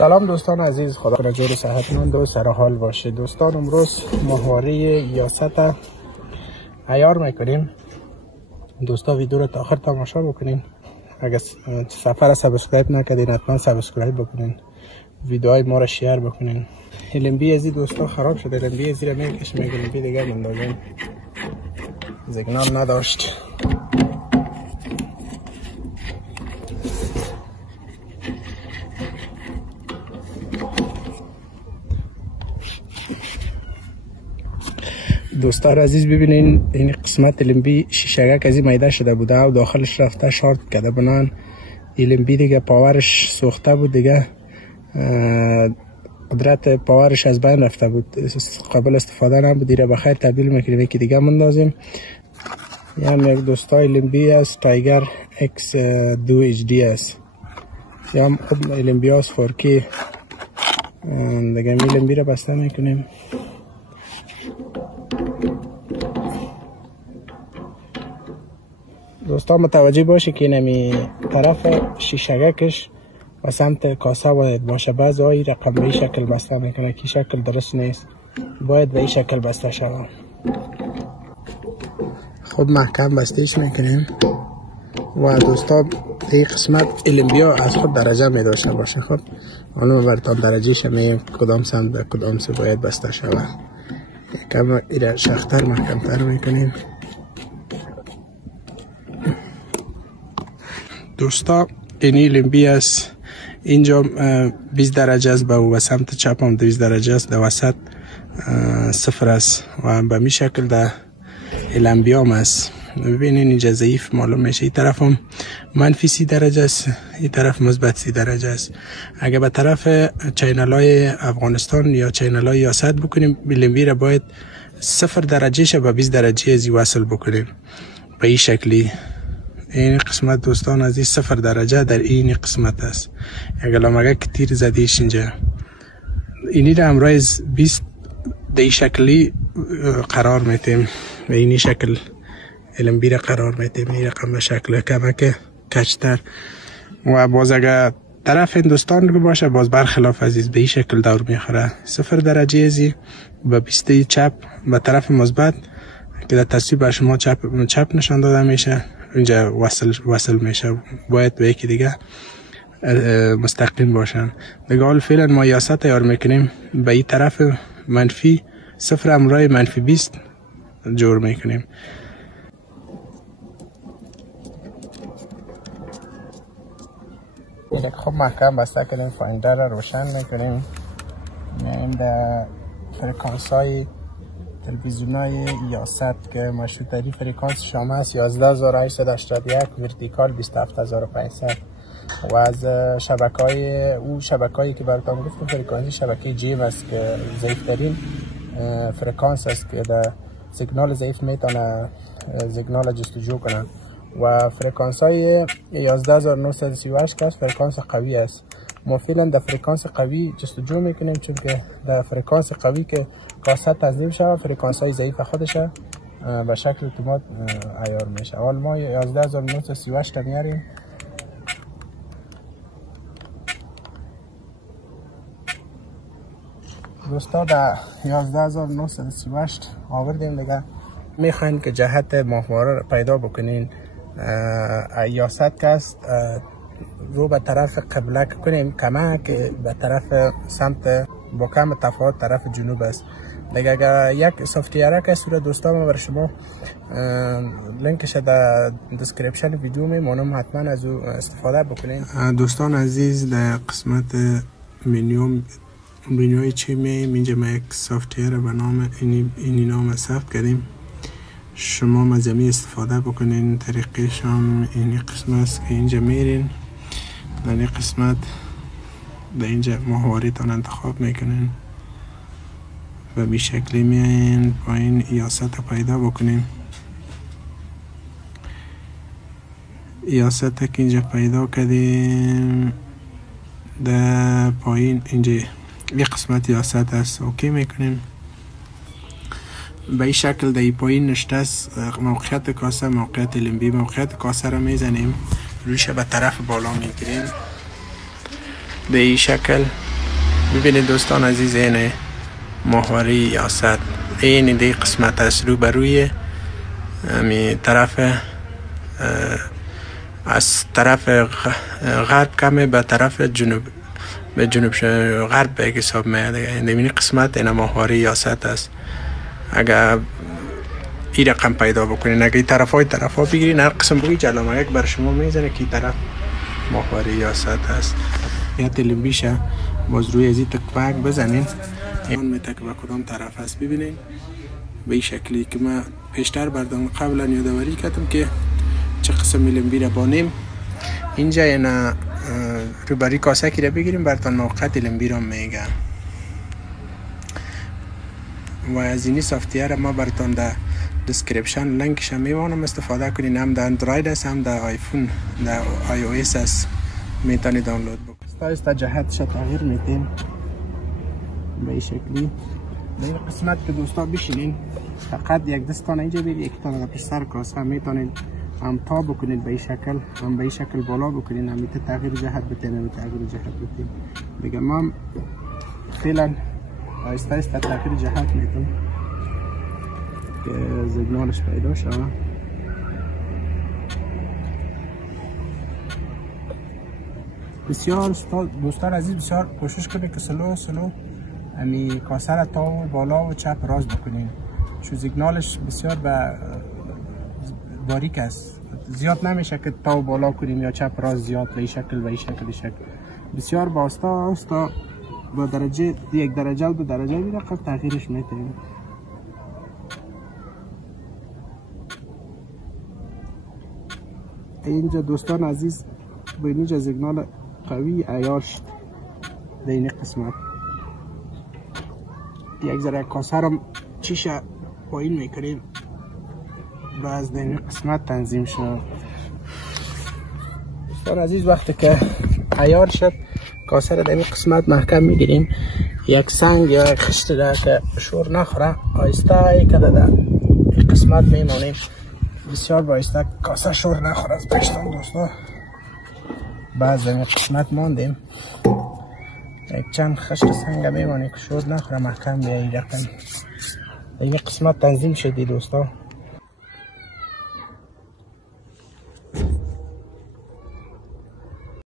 سلام دوستان عزیز، خدا کنه جور صحتمند و سر حال باشه. دوستان امروز ماهواره یاست عیار میکنیم. دوستا ویدیو رو تا آخر تماشا بکنین. اگر سفر سابسکرایب نکردین حتما سابسکرایب بکنین، ویدیوهای ما رو شیر بکنین. LMB ازی دوستا خراب شده. LMB ازی رو میکشیم، LMB دیگه مندازیم، سیگنال نداشت. دوستان عزیز ببینین این قسمت LMB شیشگک ازی میده شده بوده و داخلش رفته شارت کرده. بنان LMB دیگه پاورش سوخته بود، دیگه قدرت پاورش از بین رفته بود، قابل استفاده نبود. دیره بخیر تبدیل میکنیم که دیگه مندازیم. یعنی یک دوستا LMB است، تایگر X2 HD است، یا خود LMB است 4K. دیگه LMB رو بسته میکنیم. دوستان متوجه باشه که نمی طرف شیشگکش و سمت کاسه باید باشه. بعضی های رقم به این شکل بسته میکنه که شکل درست نیست، باید به این شکل بسته شود. خود محکم بستهش میکنیم و دوستان این قسمت LMB ها از خود درجه می داشته باشه. خود حالا برتان درجهش میگیم کدام سمت به کدام سمت باید بسته شود. کم ایره شختر محکمتر میکنیم. دوستا این LMB است، اینجا 20 درجه است و سمت چپ هم 20 درجه است، در وسط 0 است و به می شکل در LMB هم است. ببینین اینجا ضعیف معلوم میشه. این طرف هم منفی 30 درجه است، این طرف مثبت 30 درجه است. اگر به طرف چینل های افغانستان یا چینل های یاست بکنیم، LMB را باید 0 درجه شه به 20 درجه ازی وصل بکنیم به این شکلی. این قسمت دوستان عزیز 0 درجه در این قسمت است. اگر لامگه که تیر زدیش اینجا، اینی را امروز 20 در این شکلی قرار میتیم، به این شکل LMB را قرار میتیم. این رقم به شکل کمک کچتر و باز اگر طرف هندوستان باشه باز برخلاف عزیز به این شکل دور میخوره. 0 درجه ازی به 20 چپ به طرف مثبت که در تصویر به شما چپ نشان داده میشه، اینجا وصل میشه. باید به یکی دیگه مستقیم باشن. دیگه حال فعلا ما یاست تیار میکنیم، به این طرف منفی 0 امرای منفی 20 جور میکنیم. خب محکم بسته کنیم. فایندر رو روشن میکنیم. این در فرکانس های تلویزیون های یاست که مشروطری فرکانس شامه است 11881 ورتیکال 27500 و از شبکه‌ای که براتون گفتم فرکانسی شبکه جیم است که ضعیفترین فرکانس است که در سیگنال ضعیف میتونه سیگنال جستجو کنه و فرکانس های 11938 که فرکانس قوی است. ما فعلا در فرکانس قوی جستجو میکنیم، چون که در فرکانس قوی که کاسه تنظیم شود فرکانس های ضعیف خودش به شکل اتومات عیار میشه. اول ما 11938 میاریم. دوستا در 11938 آوردیم. دیگه میخواین که جهت ماهواره رو پیدا بکنین. یاست که است رو به طرف قبله کنیم، کمک به طرف سمت با کم تفاوت طرف جنوب است. دیگه اگر یک سافتویر که صورت دوستان ما بر شما لینکش در دسکریپشن ویدیو میمونم، حتما از او استفاده بکنین. دوستان عزیز در قسمت منیوی چی میم اینجا ما یک سافتویر به نام اینی نام ثبت کردیم. شما مزمی استفاده بکنین. طریقش هم این قسمت است که اینجا میرین در این قسمت در اینجا ماهواره تان انتخاب میکنین و به شکلی میاین پایین یاست پیدا بکنیم. یاست که اینجا پیدا کردیم در پایین اینجا یک قسمت یاست است، اوکی میکنیم. به این شکل در پایین نشته است موقعیت کاسه، موقعیت LMB. موقعیت کاسه را میزنیم، رویش به طرف بالا میگیریم به این شکل ببینید دوستان عزیز، این ماهواره یاست، این دی قسمت است رو بروی امی طرف از طرف غرب کمه به طرف جنوب، به جنوب غرب به حساب میاد. این قسمت این ماهواره یاست است. اگر این رقم پیدا بکنین، اگر این طرف ها بگیرین، هر قسم بگی جلوه یک بر شما میزنه که این طرف ماهواره یاست است. یا تلمبیشه باز روی ازی تکبک بزنین، این میتک به کدام طرف هست ببینین. به این شکلی که من پیشتر بردم قبلا یادآوری کردم که چه قسم لمبی را بانیم. اینجا اینا روبری کاسه کی را بگیریم براتون موقعیت لمبی را میگم. و از اینی سافتیر ما براتون در دسکریپشن لینکش میوانم استفاده کنین. هم در اندروید است، هم در آیفون، در آی او اس است، میتونید دانلود بکنید. تا جهتش تغییر میتین به این شکلی. به این قسمت که دوستا بشینین، فقط یک دستان اینجا بید، یک تان پیش سر کاسه میتونید هم تا بکنید به این شکل، هم به این شکل بالا بکنید، هم میتونید تغییر جهت بتین، هم تغییر جهت بتین. بگم من فعلا آیسته آیسته تغییر جهت میتونم که زگنالش پیدا شود. بسیار دوستان عزیز، بسیار کوشش کنید که سلو امی کاسه را تا و بالا و چپ راست بکنین، چون سیگنالش بسیار باریک است. زیاد نمیشه که تا و بالا کنیم یا چپ راست زیاد به این شکل بسیار با آستا با درجه یک درجه و دو درجه میره تغییرش میتونیم. اینجا دوستان عزیز با اینجا سیگنال قوی عیار شد در این قسمت. یک ذره کاسه رو چیشه پایین میکنیم باز در این قسمت تنظیم شد. دوستان عزیز وقتی که عیار شد کاسه رو در این قسمت محکم میگیریم. یک سنگ یا یک خشت ده که شور نخوره آیسته که در این قسمت میمانیم. بسیار بایسته کاسه شور نخوره از پشتان دوستا. بعد در این قسمت ماندیم، یک چند خشت سنگ میمانیم که شور نخوره محکم بیایی رقم. در این قسمت تنظیم شدی دوستا.